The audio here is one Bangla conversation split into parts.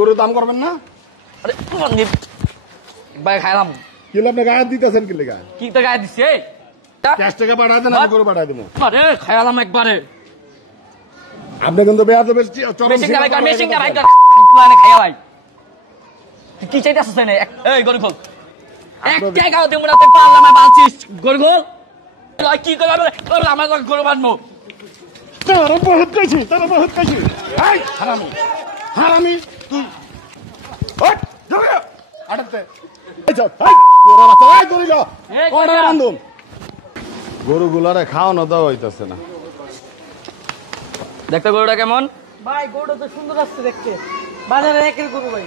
গরুর দাম করবেন না? আরে ভাই খাইলাম কি আপনি গায়ে দিতেছেন কি লেগা? কি তো গায়ে দিচ্ছে ক্যাশ টাকা পাঠায় দেন, আমি গরু পাঠায় দেবো। আরে খাইলাম একবারে। আপনি কিন্তু বেয়াদবের চরম মেশিং সীমা ভাই পার মেশিং হয়ে ভাই গেছেন। প্ল্যানে খাইয়া ভাই কি চাইতাছিস না? এই গরু খোল এক টাকাও দেব না, তুই পারলাম না বালছিস গরু খোল। লয় কি করে আমার গরু বাঁধবো? তারা বহুত কাছে, তারা বহুত কাছে। এই হারামি হারামি তুই ওঠ যাবে আড়তে এই চল এই তোরা বাচ্চা এই গরু যা ওরে বান্ধব গরুগুলারে খাওয়ানো দাও হইতাছে না। দেখতে গরুটা কেমন ভাই? গরুটা তো সুন্দর আসছে দেখতে, বাজারে একের গরু ভাই।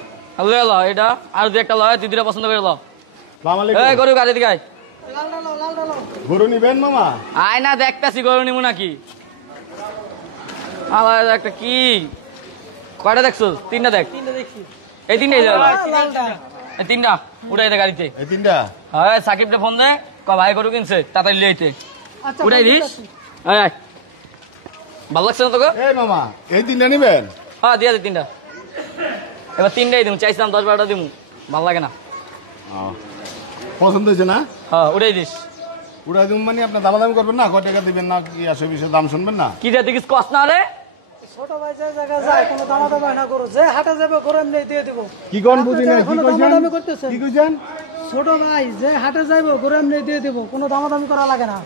ল এটা আর দু একটা লয়, তুই দুটা পছন্দ করে ল। আসসালামু আলাইকুম। এই গরু গাড়ি দিকে আয়। লালটা লাও, লালটা লাও। গরু নিবেন মামা? আয় না দেখতাছি গরু নিবো নাকি। আলাদা একটা কি কয়টা দেখছো? তিনটা দেখ। তিনটা দেখছি। এই তিনটাই যাবে লালটা এই তিনটা উঠাই দে গাড়িতে। এই তিনটা হ্যাঁ সাকিবটা ফোন দে, ক ভাই গরু কিনছে তাড়াতাড়ি লিয়েতে আচ্ছা উঠাই দিস। আয় ভালো লাগছে না তোকে? এই মামা এই তিনটা নিবেন? হ্যাঁ দিয়া দে তিনটা। এবার তিনটাই দিমু, চাইছিলাম 10-12টা দিমু, ভালো লাগে না। পছন্দ হয়েছে না? হ্যাঁ উঠাই দিস। উড়াই দিন মানে আপনার দামাদামি করবেন না? কয় টাকা দিবেন না কি আসে বিষয়ে দাম শুনবেন না? কি রে দেখিস কস না রে? ছোট ভাই যে জায়গা যায় কোনো দামা দামা না করো, যে হাটে যাবে গরু এমনি দিয়ে দিব। কি কোন বুঝি না, কি কোনো কইছেন? দামাদামি করতেছেন? কি কইছেন? ছোট ভাই যে হাটে যাইবো গরু এমনি দিয়ে দিব, কোনো দামাদামি করা লাগে না।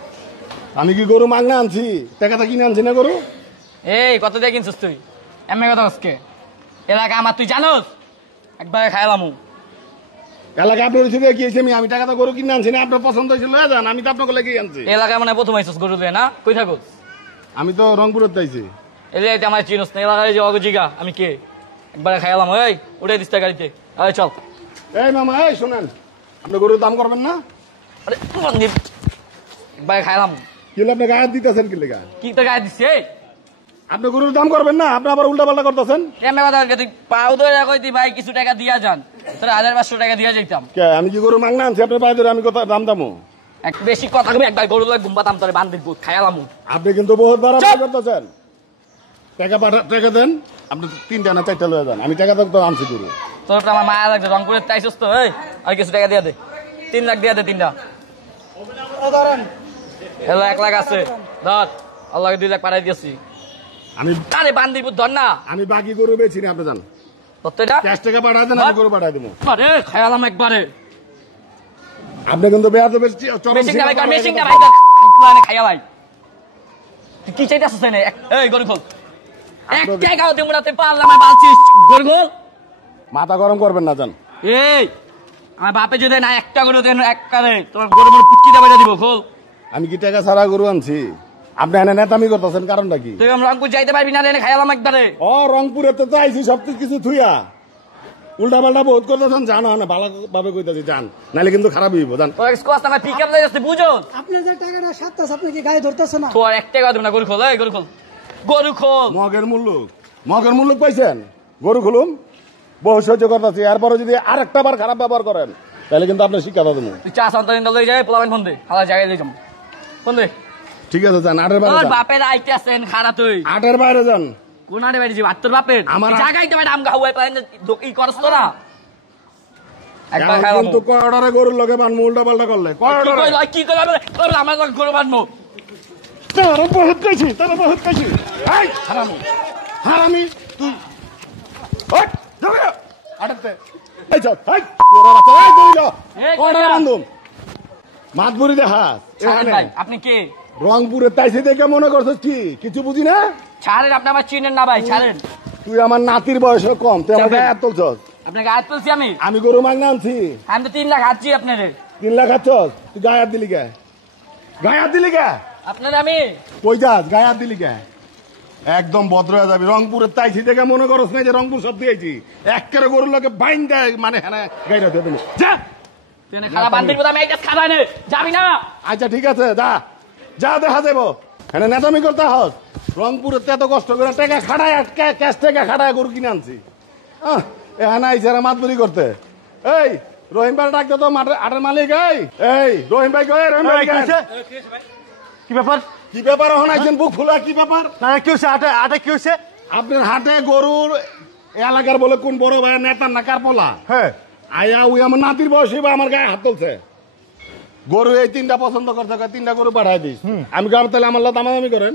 আমি কি গরু মাগনা আনছি? টাকাটা কিনে আনছি না গরু? এই কত দিয়ে কিনছিস তুই? এমনি কথা আজকে এলাকা আমার তুই জানোস? একবার খাইলামু এলাকা আপনার থেকে কি হয়েছে? আমি টাকাটা গরু কিনে আনছি না, আপনার পছন্দ হয়েছিল লয়ে যান, আমি তো আপনাকে লেগে আনছি। এলাকায় মানে প্রথম আইসস গরু দিয়ে না? কই থাকোস? আমি তো রংপুরের তাইছি। এলাকাতে আমার চিনোস না, এলাকায় যে অগজিগা আমি কে? একবারে খাইলাম। এই উঠাই দিস গাড়িতে। আরে চল। এই মামা এই শোনেন, আপনি গরুর দাম করবেন না? আরে একবারে খাইলাম। কি আপনি গায়ে দিতেছেন কি লেগা? কি তো গায়ে দিচ্ছে? আপনি গরুর দাম করবেন না, আপনি আবার উল্টা পাল্টা করতেছেন। এমনি কথা তুই পাও ধরে কইতি ভাই কিছু টাকা দিয়া যান, তোর 1500 টাকা দিয়া যাইতাম। কে আমি কি গরু মাগনা আনছি? আপনার বাইরে আমি কত দাম দামো? এক বেশি কথা কবি, একবার গরু লাগে গুম্বাতাম তোরে বান্ধির বুট খাইলাম। আপনি কিন্তু বহুত বাড়াবাড়ি করতেছেন। টাকা দেন, আপনি 3টা না 4টা লয়ে যান, আমি টাকা তো আনছি গরু। তোর তো আমার মায়া লাগছে, রংপুরের তাইছস তো। এই আর কিছু টাকা দিয়া দে, 3 লাখ দিয়া দে। 3টা ধরেন এলো 1 লাখ আছে ধর, আল্লাহকে 2 লাখ পাঠাই দিয়েছি। আমি আরে বান্ধির বুট ধর না। আমি বাকি গরু বেছি না, আপনি জান। তোরটা ক্যাশ টাকা পাঠায় দেন, আমি গরু পাঠাই দেবো। আরে খাইলাম একবারে। আপনি কিন্তু বেয়াদবের চরম মেশিং সীমা ভাই পার হয়ে মেশিং গেছেন। ভাই প্ল্যানে খাইয়া ভাই কি চাইতাছিস না? এই গরু খোল এক টাকাও দেব না, তুই পারলাম না বালছিস গরু খোল। মাথা গরম করবেন না জান। এই আমার বাপে যদি না একটা গরু দেন এক কারে তোমার গরু গরু পুটকিটা বেড়ে দিব। খোল। আমি কি টাকা ছাড়া গরু আনছি? আপনি এনে নেতামি করতেছেন, কারণটা কি? তুই রংপুর যাইতে পারবি না রে? খাইলাম একবারে। ও রংপুরে তো আইছি সব কিছু থুইয়া, উল্টা পাল্টা বহুত করতেছেন। জানো না ভালো ভাবে কইতাছি জান, নাহলে কিন্তু খারাপ হইব জান। তোর কষ্ট আমার পিকআপ যাইছে বুঝো। আপনি যে টাকাটা সাতটাছ আপনি কি গায়ে ধরতেছে না? তোর এক টাকা দেব না, গরু খোল। এই গরু খোল, গরু খোল। মগের মুল্লুক পাইছেন? গরু খুলুন, বহু সহ্য করতেছি। এরপরে যদি আরেকটা বার খারাপ ব্যবহার করেন তাহলে কিন্তু আপনি শিক্ষা দেবো। তুই চা সন্তান দল যাই পোলাবেন ফোন দে, আলাদা জায়গায় যাই যাম ফোন দে। ঠিক আছে যান, 8-এর বাইরে তোর যান। বাপের আইতে আছেন খারাপ তুই 8-এর বাইরে যান। কোন আরে বাইরে যাবি? তোর বাপের আমার জায়গাইতে বাইরে আম গাওয়াই পারেন ই করস তো না। একবার এখন খাইলাম কিন্তু কয়ডারে গরুর লগে বানমু উল্টা পাল্টা করলে। কি কই তোর আমার গরু বাঁধবো। তারা বহুত কাছে, তারা বহুত কাছে। এই হারামি হারামি তুই ওঠ যাবে আড়তে এই চল এই তোরা বাচ্চা এই গরু যা ওরে বান্ধব মাতবুরি দেখা এখানে। ভাই আপনি কে? রংপুরে তাইছে দেখে মনে করছিস কি কিছু বুঝি না? ছাড়েন, আপনি আমার চিনেন না ভাই, ছাড়েন। তুই আমার নাতির বয়সে কম, তুই আমার গায়ে হাত তুলছস। আপনাকে হাত তুলছি আমি? আমি গরু মাগনা আনছি। আমি তো 3 লাখ হাতছি আপনারে। 3 লাখ খাচ্ছস? তুই গায়ে হাত দিলি কে? গায়ে হাত দিলি কে? আপনার আমি কই যাস? গায়ে হাত দিলি কে? একদম ভদ্র হয়ে যাবি। রংপুরের তাইছি দেখে মনে করস না যে রংপুর সব দিয়েছি। একেবারে গরুর লোকে বাইন দেয় মানে হ্যাঁ গায়ে রাখতে তুমি যা। তুই খারাপ বান্দির কথা আমি একটা খাবার নে যাবি না। আচ্ছা ঠিক আছে যা, যা দেখা যাবো। হ্যাঁ নেতামি করতে হস। রংপুরের এত কষ্ট করে টাকা খাটায় ক্যাশ টাকা খাটায় গরু কিনে আনছি। হ্যাঁ না ইসারা মাতবুরি করতে। এই রহিম ভাই ডাকতে তো আটের মালিক। এই রহিম ভাই কই? রহিম ভাই কি ব্যাপার? কি ব্যাপার? এখন আইছেন বুক ফুলা, কি ব্যাপার? না কি হচ্ছে? আটা আটা কি হচ্ছে? আপনার হাটে গরুর এই এলাকার বলে কোন বড় ভাই নেতার না কার পোলা হ্যাঁ আয়া ওই আমার নাতির বয়সী বা আমার গায়ে হাত তুলছে গরু এই 3টা পছন্দ করতে 3টা গরু পাঠাই দিস আমি গাম তাহলে আমার দামাদামি করেন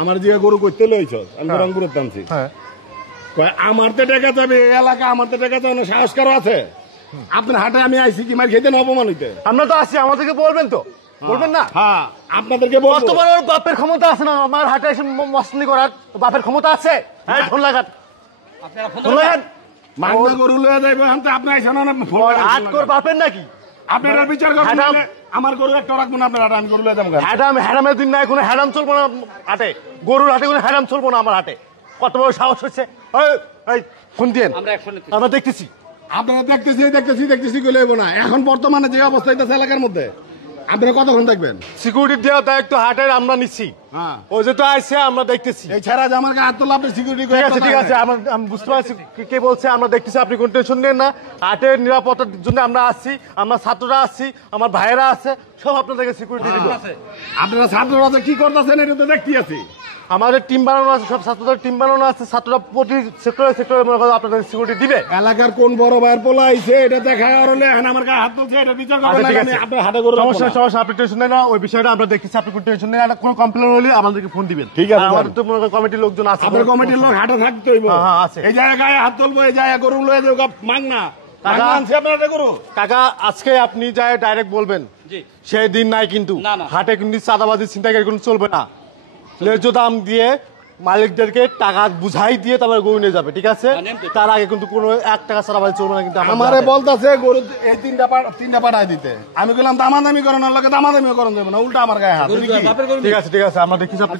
আমার যে গরু করতে লইছ আমি রংপুরে টানছি হ্যাঁ আমার তো টাকা যাবে এই এলাকা আমার তো টাকা যাবে না সাহস কারো আছে আপনার হাটে আমি আইছি কি মার খেতে না অপমান হইতে আমরা তো আছি আমাদেরকে বলবেন তো বলবেন না হ্যাঁ আপনাদেরকে কত বলবো বড় ওর বাপের ক্ষমতা আছে না আমার হাটে এসে মস্তানি করার বাপের ক্ষমতা আছে হ্যাঁ ফোন লাগান আপনারা ফোন ফোন লাগান মাংনা গরু লয়ে যাইবে হাতে আপনি আইছেন না ওর হাট কর বাপের নাকি আপনারা বিচার করবেন হ্যাডাম। নাহলে আমার গরু একটা রাখবো না আপনার হাটে আমি গরু লয়ে যাবো হ্যাডাম হ্যাডামের দিন নাই কোনো হ্যাডাম চলবো না হাটে গরুর হাটে কোনো হ্যাডাম চলবো না আমার হাটে কত বড় সাহস হচ্ছে এই ফোন দিয়েন আমরা এখন আমরা দেখতেছি আপনারা দেখতেছি কইলে হইব না এখন বর্তমানে যে অবস্থা হইতাছে এলাকার মধ্যে আপনারা কতক্ষণ দেখবেন সিকিউরিটি দেওয়া দায়িত্ব হাটের আমরা নিচ্ছি হ্যাঁ ও যেটা আসছে আমরা দেখতেছি এই ছাড়া যে আমার গায়ে হাত তোলা আপনি সিকিউরিটি ঠিক আছে আমি বুঝতে পারছি কে বলছে আমরা দেখতেছি আপনি কোন টেনশন নেন না হাটের নিরাপত্তার জন্য আমরা আসছি আমরা ছাত্ররা আসছি আমার ভাইয়েরা আছে সব আপনাদেরকে সিকিউরিটি দিব আপনারা ছাত্ররা যে কি করতেছেন এটা তো দেখতে আছি আমাদের টিম বানানো আছে সব ছাত্রদের টিম বানানো আছে ছাত্ররা প্রতি সেক্টরে মনে করো আপনাদের সিকিউরিটি দিবে এলাকার কোন বড় ভাইয়ের পোলা আইছে এটা দেখায় আর হলে এখন আমার গায়ে হাত তুলছে এটা বিচার আচ্ছা করবেন ঠিক আমি আছে আপনার হাতে গরু রাখবো সমস্যা না। সমস্যা আপনি টেনশন নেন না ওই বিষয়টা আমরা দেখতেছি আপনি কোনো টেনশন নেন না কোনো কমপ্লেন হলে আমাদেরকে ফোন দিবেন ঠিক আছে, আর আমাদের তো মনে করেন কমিটির লোকজন আছে আপনার কমিটির লোক হাটে থাকতে হইব হ্যাঁ, হ্যাঁ, আছে। এই জায়গায় গায়ে হাত তুলবো এই জায়গায় গরু লয়ে যাবো মাং না টাকা- আনছে আপনার হাতে গরু কাকা আজকে আপনি যায় ডাইরেক্ট বলবেন জি সেই দিন নাই কিন্তু না, না। হাটে কিন্তু চাঁদাবাজি চিন্তাকারী কোনো চলবে না ন্যায্য দাম দিয়ে মালিকদেরকে টাকা বুঝাই দিয়ে তারপরে গরু নিয়ে যাবে ঠিক আছে নেম তো। তার আগে কিন্তু কোনো 1 টাকা চাঁদাবাজি চলবে না কিন্তু আমারে বলতাছে গরু এই 3টা পাঠাই দিতে আমি বললাম দামাদামি করেন আর লোকে দামাদামি করেন যাবে না উল্টা আমার গায়ে হাত গরু এটা কি? বাপের গরু ঠিক আছে আমরা দেখছি আপনি